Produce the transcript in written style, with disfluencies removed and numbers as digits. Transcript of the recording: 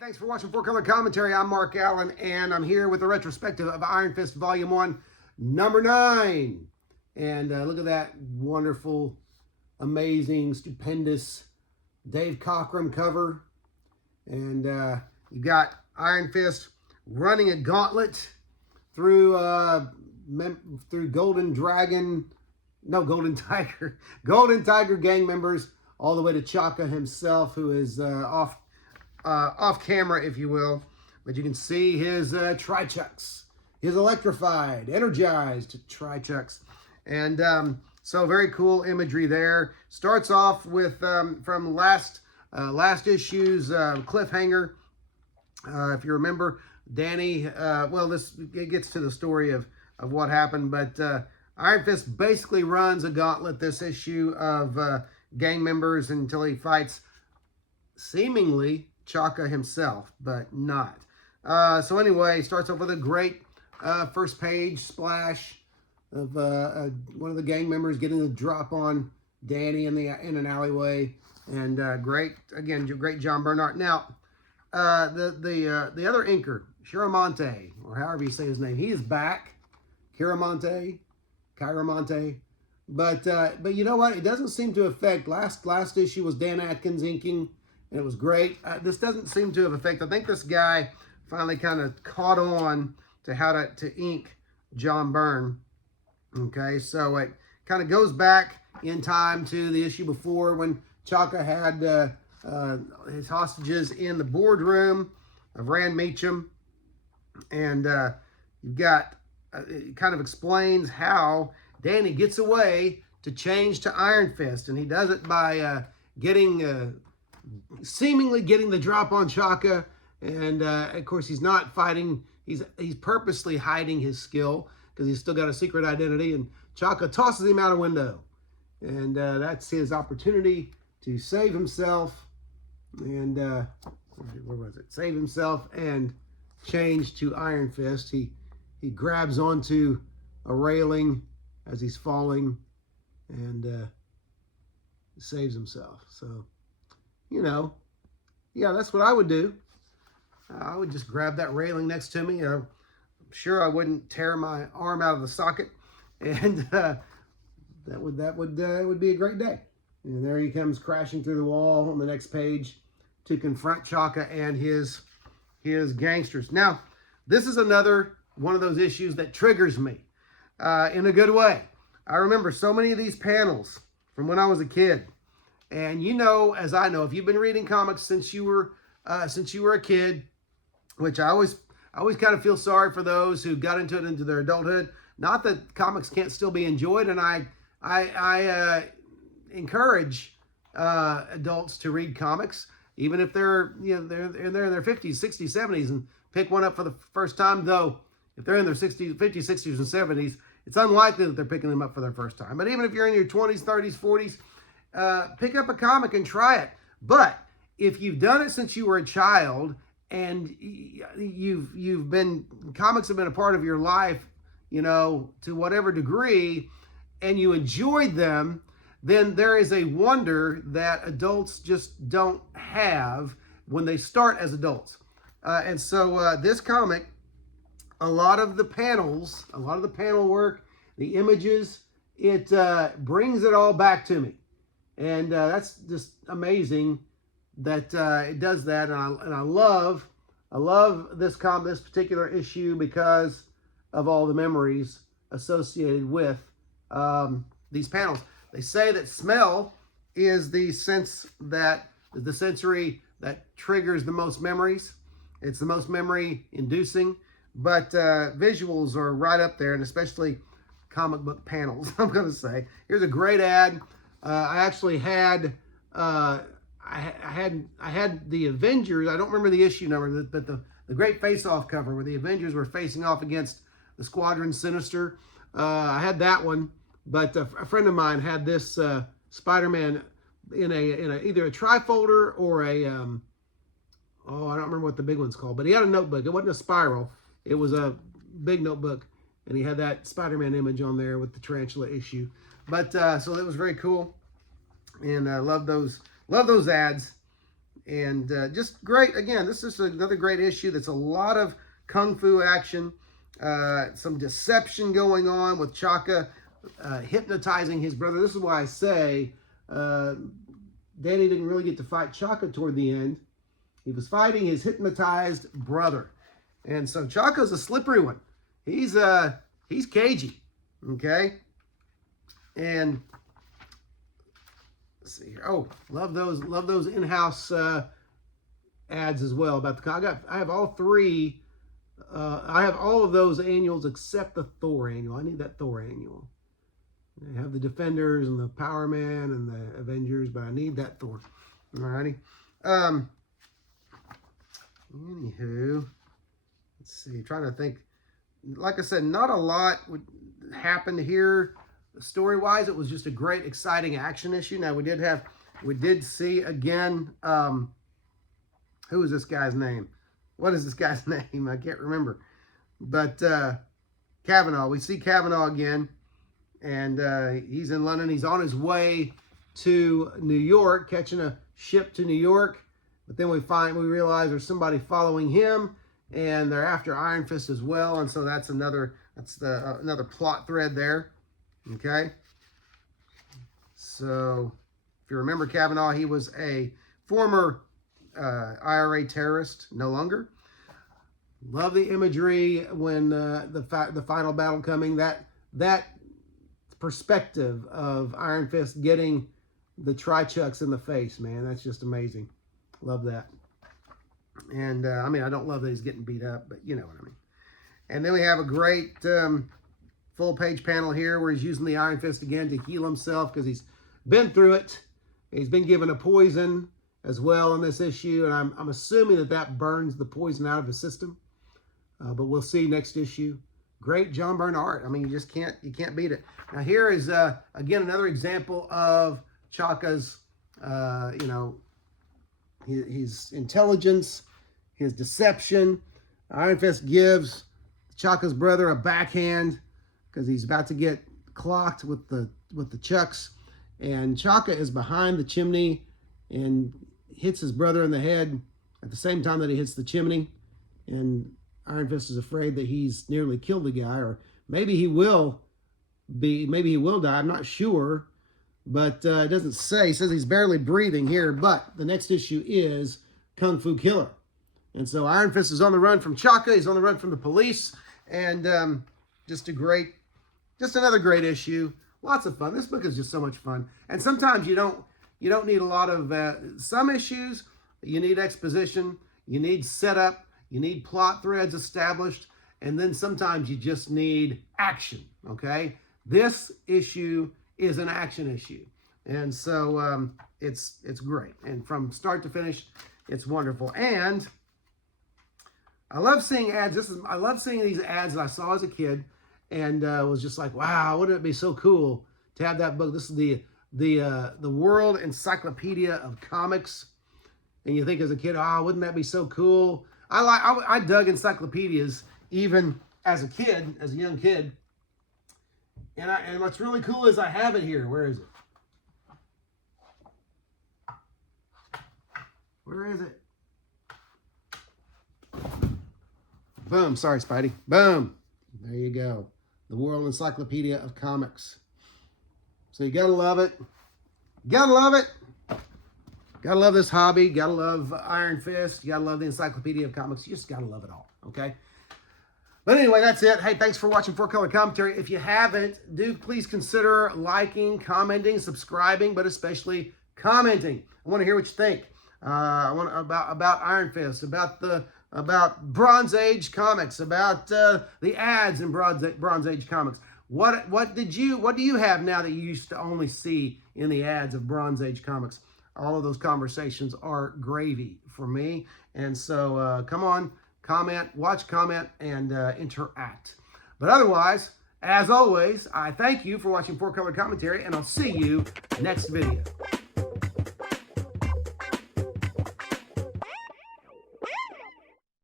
Thanks for watching Four Color Commentary. I'm Mark Allen, and I'm here with a retrospective of Iron Fist Volume 1, number 9. And look at that wonderful, amazing, stupendous Dave Cockrum cover. And you got Iron Fist running a gauntlet through Golden Tiger gang members, all the way to Chaka himself, who is off camera, if you will. But you can see his trichucks, his electrified, energized trichucks. And so very cool imagery there. Starts off with from last issue's cliffhanger. If you remember, Danny, it gets to the story of what happened, but Iron Fist basically runs a gauntlet this issue of gang members until he fights seemingly Chaka himself, but not. So anyway, starts off with a great first page splash of one of the gang members getting the drop on Danny in an alleyway, and great John Byrne art. Now, the other inker, Chiaramonte, or however you say his name, he is back. Chiaramonte. But you know what? It doesn't seem to affect. Last issue was Dan Atkins inking, and it was great. This doesn't seem to have affected. I think this guy finally kind of caught on to how to ink John Byrne. Okay, so it kind of goes back in time to the issue before when Chaka had his hostages in the boardroom of Rand Meacham, and you've got it kind of explains how Danny gets away to change to Iron Fist, and he does it by seemingly getting the drop on Chaka, and of course he's not fighting. He's purposely hiding his skill because he's still got a secret identity, and Chaka tosses him out a window, and that's his opportunity to save himself, and where was it? Save himself and change to Iron Fist. He grabs onto a railing as he's falling and saves himself. So, you know, yeah, that's what I would do. I would just grab that railing next to me. I'm sure I wouldn't tear my arm out of the socket, and that would be a great day. And there he comes crashing through the wall on the next page to confront Chaka and his gangsters. Now, this is another one of those issues that triggers me in a good way. I remember so many of these panels from when I was a kid, and you know, as I know, if you've been reading comics since you were a kid, which I always kind of feel sorry for those who got into it into their adulthood. Not that comics can't still be enjoyed, and I encourage adults to read comics, even if they're in their 50s, 60s, 70s, and pick one up for the first time. Though if they're in their 50s, 60s, and 70s, it's unlikely that they're picking them up for their first time. But even if you're in your 20s, 30s, 40s, pick up a comic and try it. But if you've done it since you were a child and comics have been a part of your life, you know, to whatever degree, and you enjoyed them, then there is a wonder that adults just don't have when they start as adults. And so this comic, a lot of the panel work, the images, it brings it all back to me. And that's just amazing that it does that. And I love this particular issue because of all the memories associated with these panels. They say that smell is the sensory that triggers the most memories. It's the most memory inducing, but visuals are right up there, and especially comic book panels. I'm going to say, here's a great ad. I actually had I had the Avengers. I don't remember the issue number, but the great face-off cover where the Avengers were facing off against the Squadron Sinister. I had that one, but a friend of mine had this Spider-Man in either a trifolder or a I don't remember what the big one's called, but he had a notebook. It wasn't a spiral. It was a big notebook, and he had that Spider-Man image on there with the tarantula issue. But so it was very cool, and I love those ads. And just great. Again, this is another great issue. That's a lot of kung fu action, some deception going on with Chaka hypnotizing his brother. This is why I say Danny didn't really get to fight Chaka toward the end. He was fighting his hypnotized brother. And so Chaka's a slippery one. He's cagey, okay? And let's see here. Oh, love those in-house ads as well about the. I have all three. I have all of those annuals except the Thor annual. I need that Thor annual. I have the Defenders and the Power Man and the Avengers, but I need that Thor. Alrighty. Anywho, let's see. Trying to think. Like I said, not a lot happened here story-wise. It was just a great, exciting action issue. Now we did see again. Who is this guy's name? What is this guy's name? I can't remember. But Kavanaugh. We see Kavanaugh again, and he's in London. He's on his way to New York, catching a ship to New York. But then we realize there's somebody following him, and they're after Iron Fist as well. And so that's another plot thread there. Okay. So if you remember Kavanaugh, he was a former IRA terrorist, no longer. Love the imagery when the final battle coming. That perspective of Iron Fist getting the Tri-Chucks in the face, man, that's just amazing. Love that. And I mean, I don't love that he's getting beat up, but you know what I mean. And then we have a great full-page panel here where he's using the Iron Fist again to heal himself because he's been through it. He's been given a poison as well in this issue, and I'm assuming that burns the poison out of his system. But we'll see next issue. Great John Byrne art. I mean, you can't beat it. Now here is again another example of Chaka's his intelligence, his deception. Iron Fist gives Chaka's brother a backhand because he's about to get clocked with the chucks, and Chaka is behind the chimney and hits his brother in the head at the same time that he hits the chimney, and Iron Fist is afraid that he's nearly killed the guy, or maybe he will die. I'm not sure, but it doesn't say. It says he's barely breathing here, but the next issue is Kung Fu Killer. And so Iron Fist is on the run from Chaka. He's on the run from the police, and just another great issue. Lots of fun. This book is just so much fun. And sometimes you don't need a lot of some issues. You need exposition. You need setup. You need plot threads established, and then sometimes you just need action, okay? This issue is an action issue, and so it's great. And from start to finish, it's wonderful. And I love seeing ads. I love seeing these ads that I saw as a kid, and was just like, wow, wouldn't it be so cool to have that book? This is the World Encyclopedia of Comics, and you think as a kid, oh, wouldn't that be so cool? I dug encyclopedias even as a young kid. And what's really cool is I have it here. Where is it? Where is it? Boom. Sorry, Spidey. Boom. There you go. The World Encyclopedia of Comics. So you gotta love it. Gotta love it. Gotta love this hobby. Gotta love Iron Fist. You gotta love the Encyclopedia of Comics. You just gotta love it all, okay? But anyway, that's it. Hey, thanks for watching 4-Color Commentary. If you haven't, do please consider liking, commenting, subscribing, but especially commenting. I want to hear what you think. I want about Iron Fist, about Bronze Age comics, about the ads in Bronze Age comics. What do you have now that you used to only see in the ads of Bronze Age comics? All of those conversations are gravy for me. And so come on, comment, watch, comment, and interact. But otherwise, as always, I thank you for watching 4-Color Commentary, and I'll see you next video.